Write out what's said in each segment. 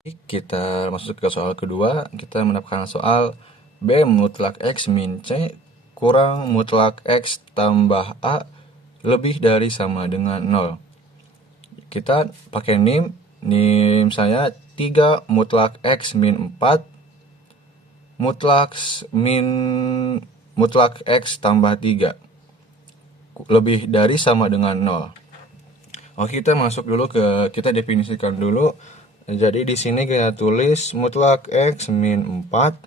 Kita masuk ke soal kedua. Kita mendapatkan soal B mutlak X min C kurang mutlak X tambah A lebih dari sama dengan 0. Kita pakai NIM saya 3 mutlak X min 4 mutlak X tambah 3 lebih dari sama dengan 0. Oke, kita masuk dulu kita definisikan dulu. Jadi di sini kita tulis mutlak X min 4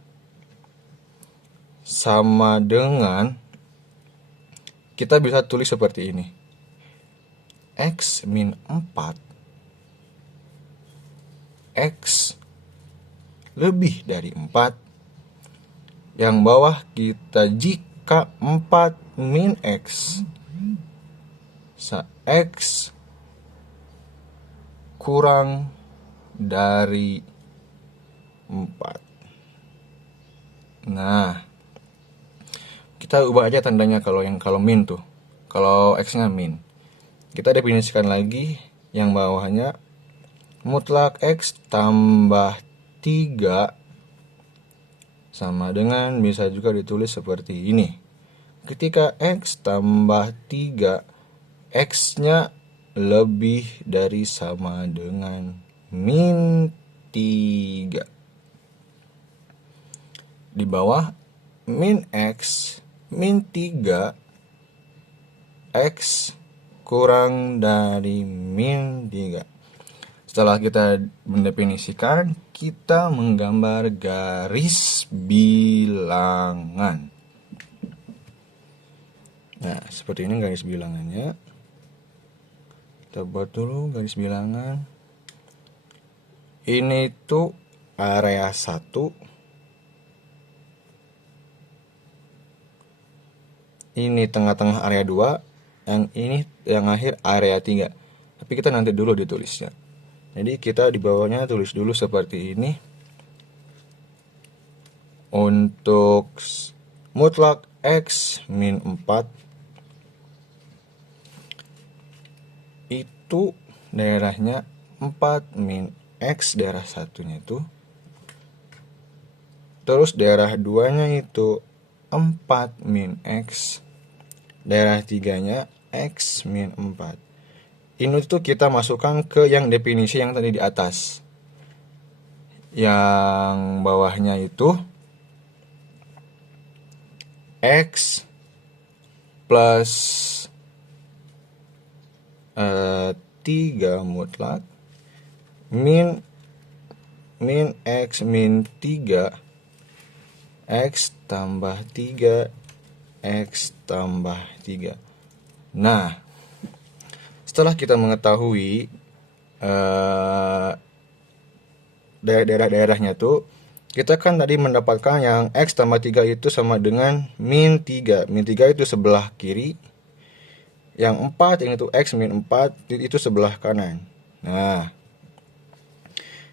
sama dengan, kita bisa tulis seperti ini. X min 4 X lebih dari 4. Yang bawah kita jika 4 min X X kurang dari 4. Nah, kita ubah aja tandanya kalau min tuh. Kalau X-nya min. Kita definisikan lagi yang bawahnya mutlak X tambah 3 sama dengan, bisa juga ditulis seperti ini. Ketika X tambah 3, X-nya lebih dari sama dengan min 3. Di bawah min X min 3 X kurang dari min 3. Setelah kita mendefinisikan, kita menggambar garis bilangan. Nah, seperti ini garis bilangannya. Kita buat dulu garis bilangan. Ini tuh area 1. Ini tengah-tengah area 2. Yang ini yang akhir area 3. Tapi kita nanti dulu ditulisnya. Jadi kita di bawahnya tulis dulu seperti ini. Untuk mutlak X min 4 itu daerahnya 4 min X daerah satunya itu. Terus daerah 2-nya itu 4 min X. Daerah 3-nya X min 4. Ini tuh kita masukkan ke yang definisi yang tadi di atas. Yang bawahnya itu X plus 3 mutlak min X min 3 X tambah 3 X tambah 3. Nah, setelah kita mengetahui daerah-daerahnya tuh, kita kan tadi mendapatkan yang X tambah 3 itu sama dengan min 3. Min 3 itu sebelah kiri. Yang 4 yang itu X min 4 itu sebelah kanan. Nah,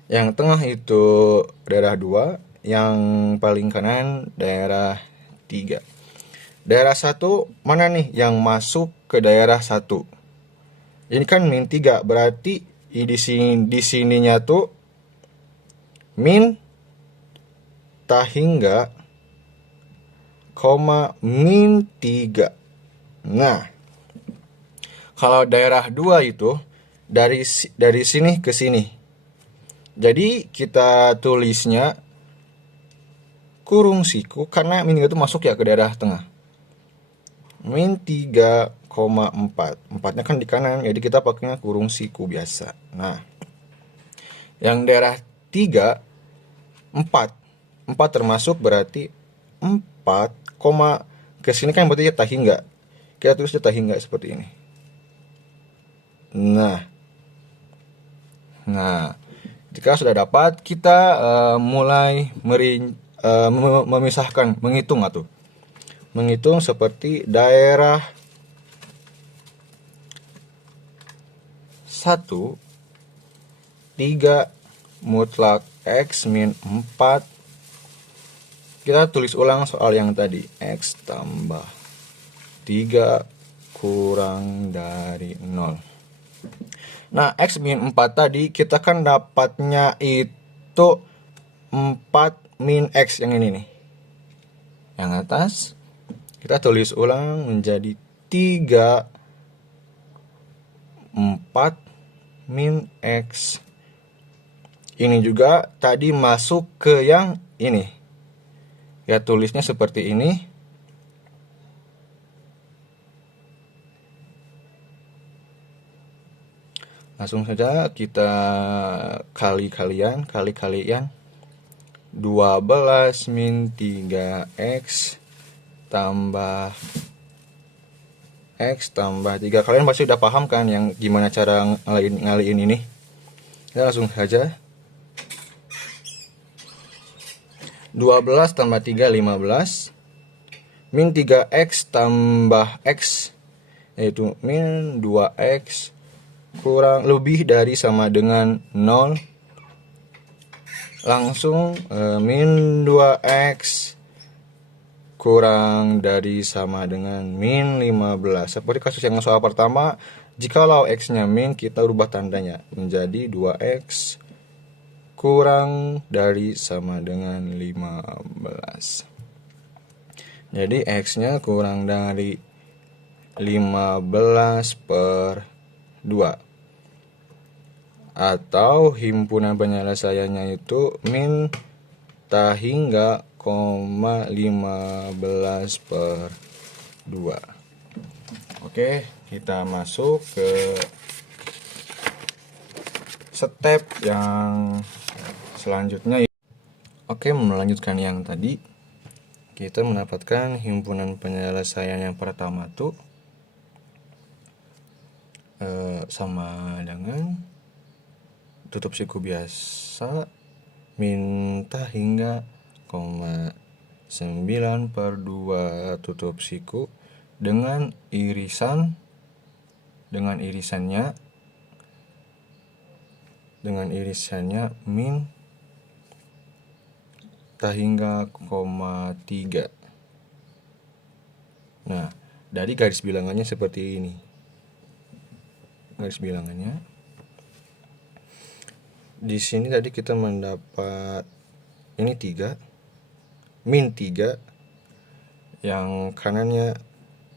yang tengah itu daerah 2, yang paling kanan daerah 3. Daerah 1 mana nih yang masuk ke daerah 1? Ini kan min 3, berarti di sininya tuh min tahingga koma min 3. Nah, kalau daerah 2 itu dari sini ke sini. Jadi kita tulisnya kurung siku karena min itu masuk ya ke daerah tengah. Min 3,4. 4-nya kan di kanan, jadi kita pakainya kurung siku biasa. Nah, yang daerah 3 4. 4 termasuk berarti 4, ke sini kan berarti tahingga. Kita tulis tahingga seperti ini. Nah, jika sudah dapat, kita mulai memisahkan, menghitung atau menghitung seperti daerah 1 3 mutlak X min 4. Kita tulis ulang soal yang tadi, X tambah 3 kurang dari 0. Nah, X min 4 tadi kita kan dapatnya itu itu 4 min X yang ini nih. Yang atas kita tulis ulang menjadi 3 4 min X. Ini juga tadi masuk ke yang ini. Ya tulisnya seperti ini. Langsung saja kita kali-kalian 12 min 3X tambah X tambah 3. Kalian pasti udah paham kan yang gimana cara ngaliin ini. Ya langsung saja. 12 tambah 3 15 min 3X tambah X, yaitu min 2X kurang lebih dari sama dengan 0. Langsung min 2X kurang dari sama dengan min 15. Seperti kasus yang soal pertama, jikalau X-nya min, kita rubah tandanya menjadi 2X kurang dari sama dengan 15. Jadi X-nya kurang dari 15 per 2. Atau himpunan penyelesaiannya itu min tak hingga 15 per 2. Oke, kita masuk ke step yang selanjutnya. Oke, melanjutkan yang tadi, kita mendapatkan himpunan penyelesaian yang pertama tuh sama dengan tutup siku biasa min tak hingga 9 per 2 tutup siku dengan irisannya min tak hingga 3. Nah, dari garis bilangannya seperti ini. Garis bilangannya. Di sini tadi kita mendapat ini 3, min 3, yang kanannya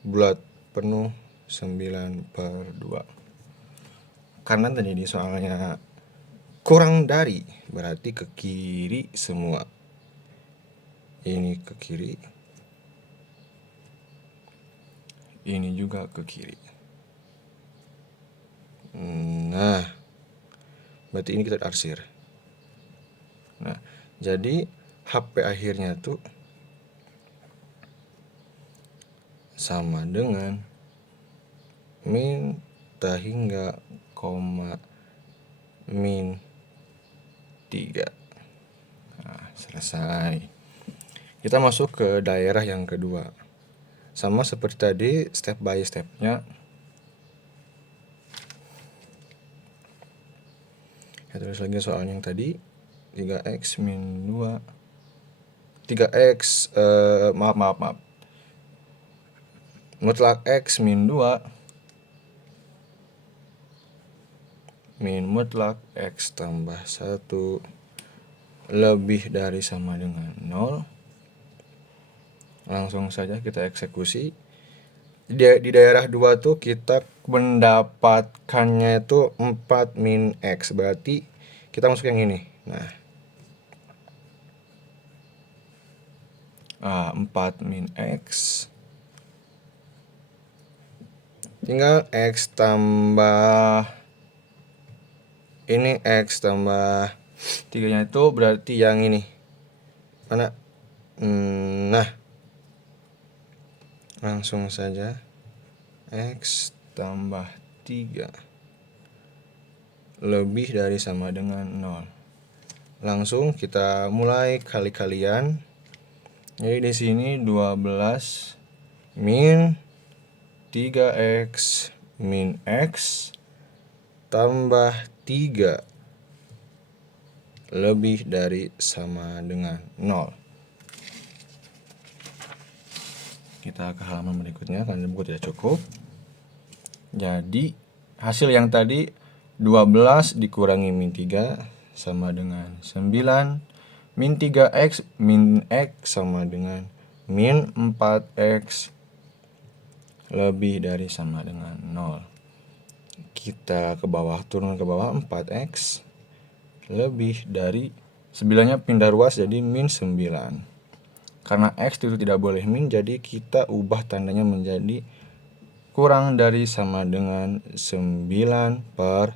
bulat penuh 9 per 2. Karena tadi di soalnya kurang dari, berarti ke kiri semua. Ini ke kiri, ini juga ke kiri. Nah, berarti ini kita arsir. Nah, jadi HP akhirnya tuh sama dengan min tak hingga min 3. Nah, selesai. Kita masuk ke daerah yang kedua. Sama seperti tadi, step by stepnya. Kita tulis lagi soalnya yang tadi. 3X min 2. 3X, maaf. Mutlak X min 2. Min mutlak X tambah 1 lebih dari sama dengan 0. Langsung saja kita eksekusi. Di daerah 2 tuh kita mendapatkannya itu 4 min X. Berarti kita masuk yang ini. Nah, 4 min X. Tinggal X tambah ini, X tambah 3-nya itu berarti yang ini. Mana? Nah, langsung saja X tambah 3 lebih dari sama dengan 0. Langsung kita mulai kali-kalian. Jadi di sini 12 min 3X min X tambah 3 lebih dari sama dengan 0. Kita ke halaman berikutnya karena buku tidak cukup. Jadi hasil yang tadi 12 dikurangi min 3 sama dengan 9. Min 3x min x sama dengan min 4x lebih dari sama dengan 0. Kita ke bawah, turun ke bawah, 4x lebih dari 9-nya pindah ruas jadi min 9. Karena x itu tidak boleh min, jadi kita ubah tandanya menjadi kurang dari sama dengan 9/4.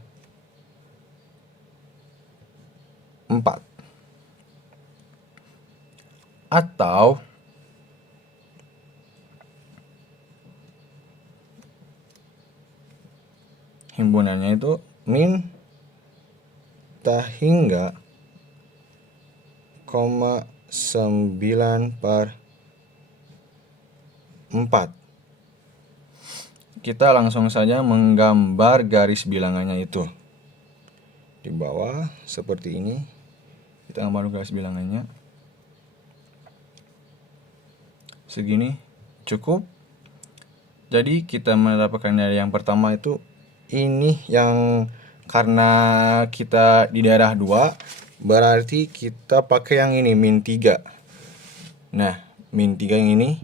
Atau himpunannya itu min tahingga, 9/4. Kita langsung saja menggambar garis bilangannya itu. Di bawah seperti ini. Kita gambar garis bilangannya. Segini cukup. Jadi kita mendapatkan dari yang pertama itu ini, yang karena kita di daerah 2 berarti kita pakai yang ini min 3. Nah, min 3 yang ini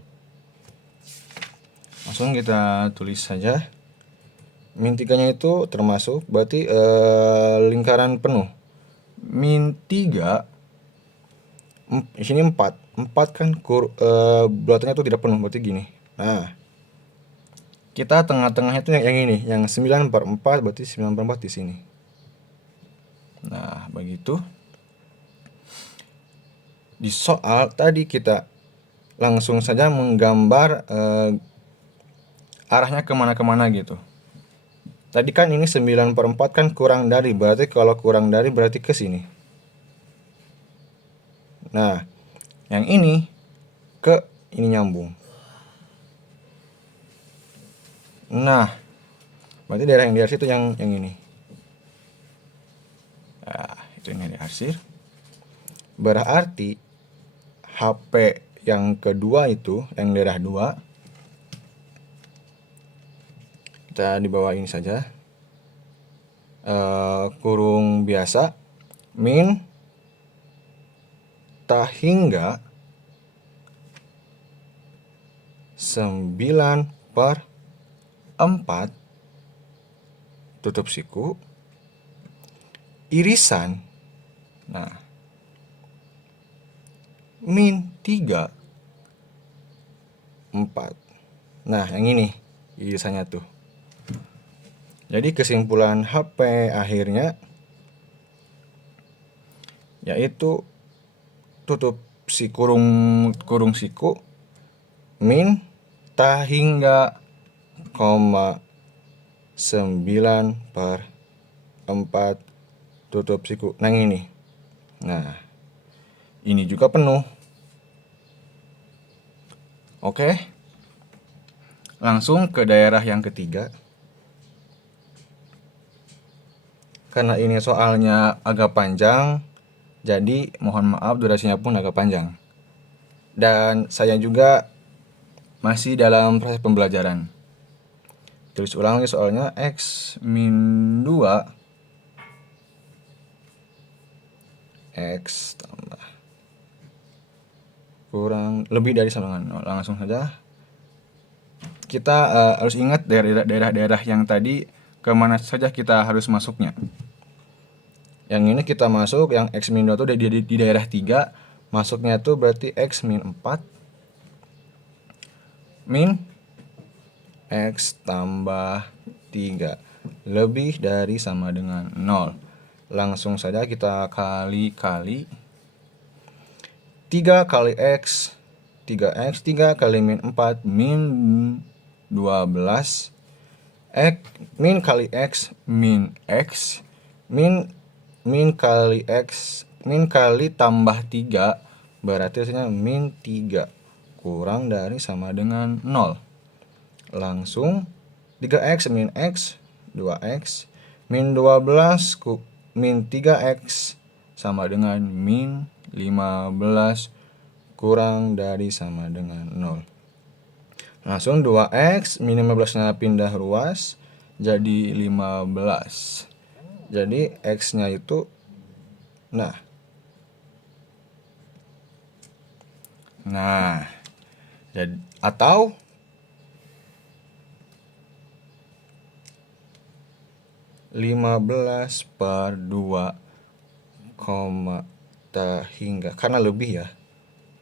langsung kita tulis saja. Min 3-nya itu termasuk berarti lingkaran penuh. Min 3 di sini 4. 4 kan bulatannya itu tidak penuh, berarti gini. Nah, kita tengah-tengahnya itu yang ini, yang 9/4, berarti 9/4 di sini. Nah, begitu. Di soal tadi kita langsung saja menggambar arahnya kemana-kemana gitu. Tadi kan ini 9/4 kan kurang dari, berarti kalau kurang dari berarti ke sini. Nah, yang ini ke ini nyambung. Nah, berarti daerah yang diarsir itu yang ini. Nah, itu yang diarsir. Berarti HP yang kedua itu, yang daerah 2, kita di bawah ini saja. Kurung biasa min tahingga 9/4 tutup siku irisan. Nah, min 3/4. Nah, yang ini irisannya tuh. Jadi kesimpulan HP akhirnya yaitu tutup si kurung siku min tahingga 9/4 tutup siku. Nah, ini. Nah, ini juga penuh. Oke. Langsung ke daerah yang ketiga. Karena ini soalnya agak panjang, jadi mohon maaf durasinya pun agak panjang. Dan saya juga masih dalam proses pembelajaran. Tulis ulang lagi soalnya. X min 2 X tambah kurang lebih dari sama dengan 0. Langsung saja kita harus ingat daerah-daerah yang tadi kemana saja kita harus masuknya. Yang ini kita masuk yang X min 2 itu di daerah 3, masuknya itu berarti X min 4 min X tambah 3 lebih dari sama dengan 0. Langsung saja kita kali-kali 3 kali X 3X, 3 kali min 4 min 12 X min kali X min X min kali X min kali tambah 3 berarti hasilnya min 3 kurang dari sama dengan 0. Langsung 3X min X 2X min 12 min 3X sama dengan min 15 kurang dari sama dengan 0. Langsung 2X min 15 nya pindah ruas jadi 15. Jadi X nya itu Nah, jadi atau lima belas per 2, hingga, karena lebih ya,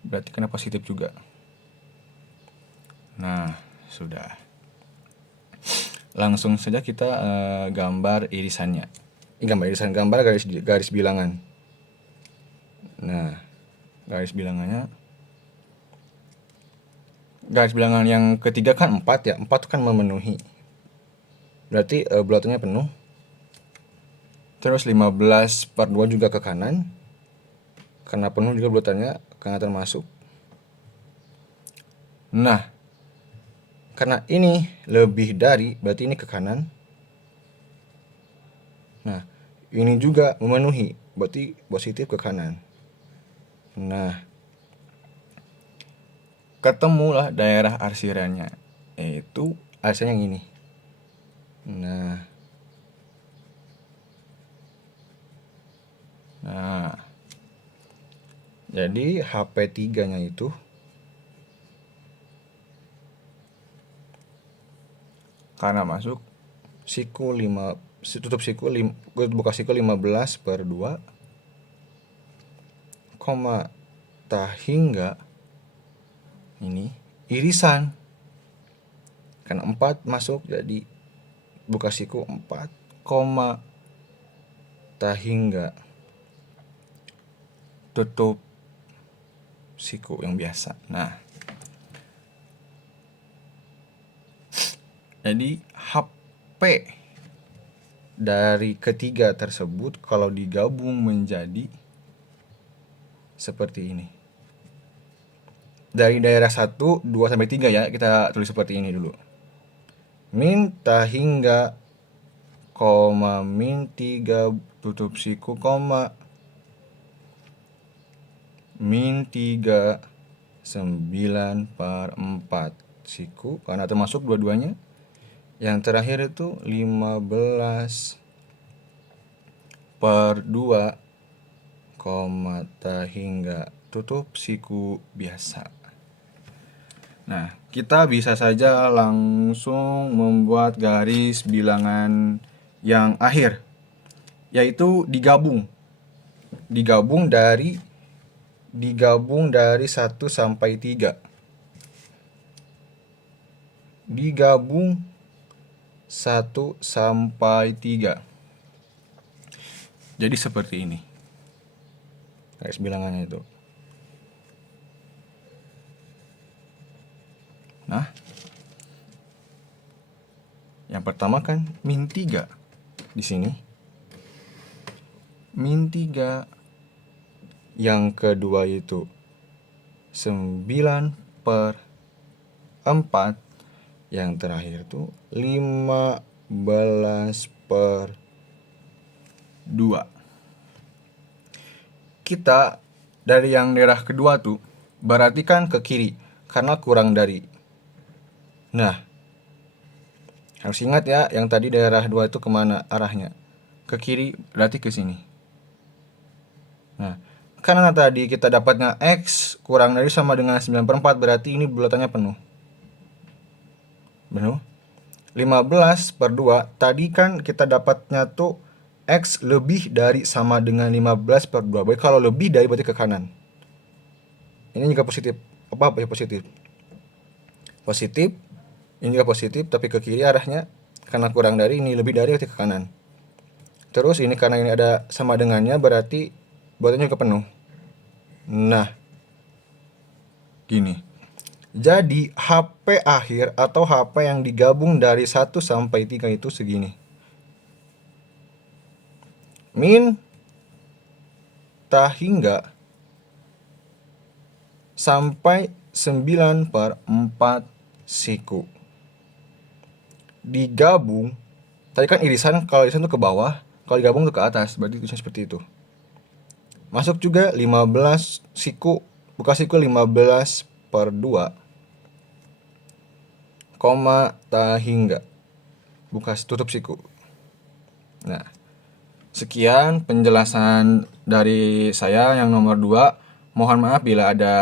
berarti kena positif juga. Nah, sudah. Langsung saja kita gambar irisannya. Gambar garis bilangan. Nah, garis bilangan yang ketiga kan 4 ya. 4 kan memenuhi. Berarti bulatan penuh. Terus 15 per 2 juga ke kanan. Karena penuh juga bulatannya, karena termasuk. Nah, karena ini lebih dari, berarti ini ke kanan. Nah, ini juga memenuhi, berarti positif ke kanan. Nah, ketemulah daerah arsirannya, yaitu arsiran yang ini. Nah, jadi HP3 nya itu karena masuk siku 5, tutup siku 5, buka siku 15 per 2, hingga ini irisan, karena 4 masuk, jadi buka siku 4, hingga tutup siku yang biasa. Nah, jadi HP dari ketiga tersebut kalau digabung menjadi seperti ini. Dari daerah 1, 2 sampai 3 ya, kita tulis seperti ini dulu. Min hingga, min 3 tutup siku, min 3 9 per 4 siku, karena termasuk dua-duanya. Yang terakhir itu 15 per 2, hingga tutup siku biasa. Nah, kita bisa saja langsung membuat garis bilangan yang akhir, yaitu digabung dari 1 sampai 3. Digabung 1 sampai 3. Jadi seperti ini garis bilangannya itu. Nah, yang pertama kan min 3 di sini. Min 3. Yang kedua itu 9 per 4. Yang terakhir tuh 15 per 2. Kita dari yang daerah kedua tuh berarti kan ke kiri, karena kurang dari. Nah, harus ingat ya, yang tadi daerah 2 itu kemana arahnya? Ke kiri, berarti ke sini. Nah, karena tadi kita dapatnya X kurang dari sama dengan 9 per 4, berarti ini bulatannya penuh. 15 per 2, tadi kan kita dapatnya tuh X lebih dari sama dengan 15 per 2. Berarti kalau lebih dari berarti ke kanan. Ini juga positif. Apa ya positif? Positif. Ini juga positif, tapi ke kiri arahnya, karena kurang dari, ini lebih dari, berarti ke kanan. Terus ini karena ini ada sama dengannya, berarti buatannya juga penuh. Nah, gini. Jadi HP akhir atau HP yang digabung dari 1 sampai 3 itu segini. Min hingga sampai 9 per 4 siku. Digabung, tadi kan irisan, kalau irisan tuh ke bawah, kalau digabung tuh ke atas, berarti tulisannya seperti itu. Masuk juga 15 siku, buka siku 15 per 2, hingga buka tutup siku. Nah, Sekian penjelasan dari saya yang nomor 2. Mohon maaf bila ada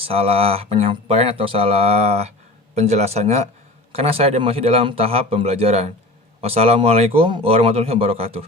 salah penyampaian atau salah penjelasannya, karena saya masih dalam tahap pembelajaran. Wassalamualaikum warahmatullahi wabarakatuh.